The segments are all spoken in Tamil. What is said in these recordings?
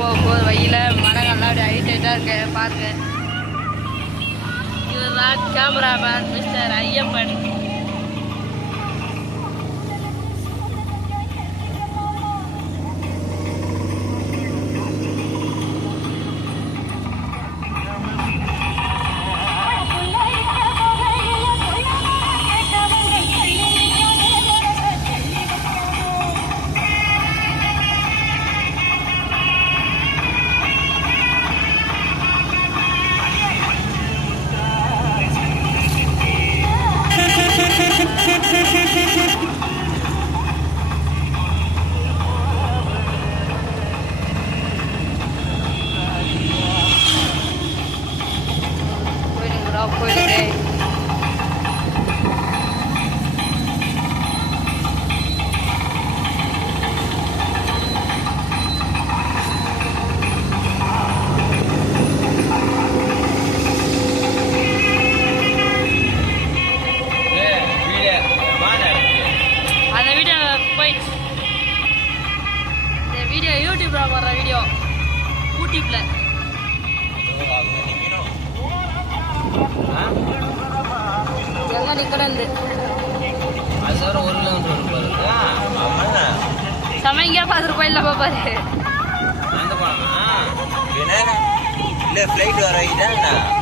போகிற வழியில் மரங்கள்லாம் அப்படி ஹைட்டாக இருக்கு பாருங்க. இதுதான் கேமராமேன் மிஸ்டர் ஐயப்பன். போயிடுங்க. அந்த வீடியோ போயிடுச்சு. இந்த வீடியோ யூடியூப்ல வர்ற வீடியோ யூடியூப்ல எங்க நிக்கிறது சமைங்க பார்த்துட்டு போயிடலாம் பாப்பாரு.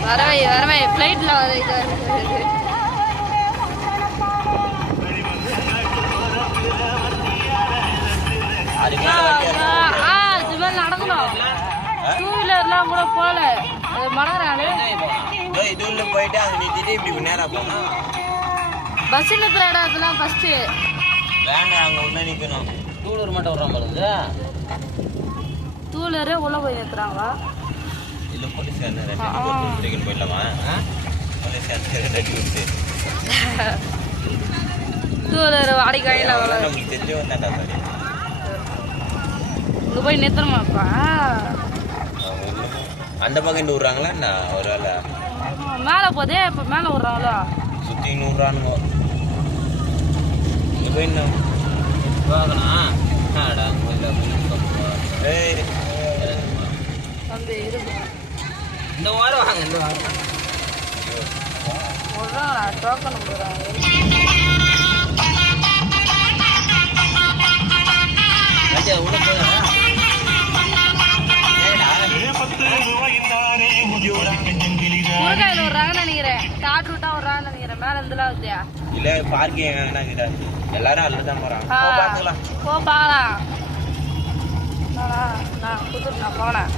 வரவே ஃப்ளைட்ல வர இது மாதிரி நடக்கணும். டூ வீலர்லாம் கூட போல மறந்துறாங்க. போயிட்டு அங்க நிறுத்திட்டு இப்படி நேரா போனா பஸ் நிற்கிற இடத்துலாம் ஃபர்ஸ்ட் வேண்டாம், அங்க உள்ள நிக்கணும். டூ வீலர் மட்டும் வர்றான் பாருங்க. டூ வீலரே உள்ள போய் நிற்கிறாங்க. இல்ல போலீஸ் போயிடலாமா? போலீஸ் டூ வீலர் வாடிக்கையில நமக்கு தெரிஞ்சு வந்தாண்டா சாரி. இங்க போய் நிறுத்தணுமாப்பா? அந்த பக்கம் இருந்து விடுறாங்களா என்ன? ஒரு வேலை மேலே போதே இப்போ மேலே விட்றாங்களா? சுற்றி நூறானுங்க. இங்கே போய் என்ன பார்க்கணும்? இந்த வாரம் வாங்க, இந்த வாரம் விட்றாங்களா? டோக்கன் கொடுக்குறாங்க. உள்ள போய் முருகாயில் விட்றாங்கன்னு நினைக்கிறேன். டாட் ரூட்டா விட்றாங்கன்னு நினைக்கிறேன். மேலே இருந்துலாம் வந்தியா? இல்லை, பார்க்கிங் வேணாங்கிட்ட எல்லாரும் அதில் தான் போகிறாங்க. பார்த்துக்கலாம், போ பார்க்கலாம். நான் கொடுத்துட்டு நான் போனேன்.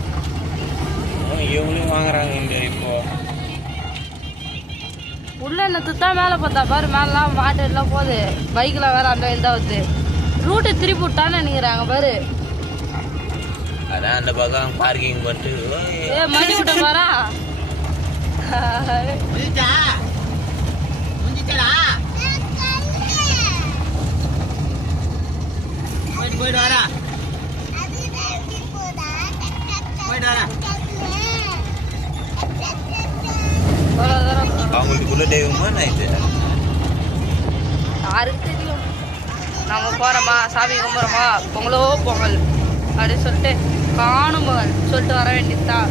இவங்களையும் வாங்குறாங்க இங்கே இப்போ. உள்ள என்ன தான் மேலே பார்த்தா பாரு, மேலாம் மாட்டு எல்லாம் போகுது. பைக்கில் வேற அந்த வயல் தான் வருது. ரூட்டு திருப்பி விட்டான்னு நினைக்கிறாங்க பாரு. அதான் அந்த பக்கம் பார்க்கிங் பண்ணிட்டு மணி விட்ட பாரா. போயிட்டு வரா அவங்களுக்குள்ள தெய்வமா நான் இது யாருக்கு தெரியும். நம்ம போறோமா, சாமி கும்பிட்றோமா, பொங்கலோ பொங்கல் அப்படின்னு சொல்லிட்டு காணும் பொங்கல் சொல்லிட்டு வர வேண்டியதுதான்.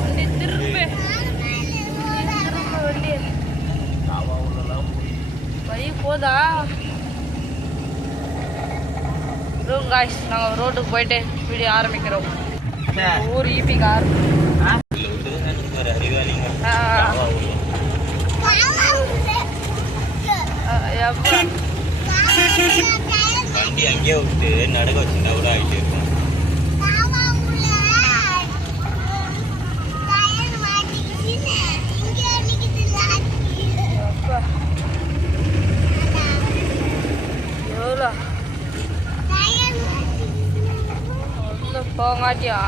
வண்டி திரும்ப வண்டி வழி போதா. காய்ஸ், நாங்கள் ரோட்டுக்கு போயிட்டு வீடியோ ஆரம்பிக்கிறோம். ஊர் ஈபி கார் வண்டி அங்கேயே விட்டு நடுக்க வச்சுருந்தா கூட ஆகிட்டே இருக்கும். எவ்வளோ போங்காட்டியா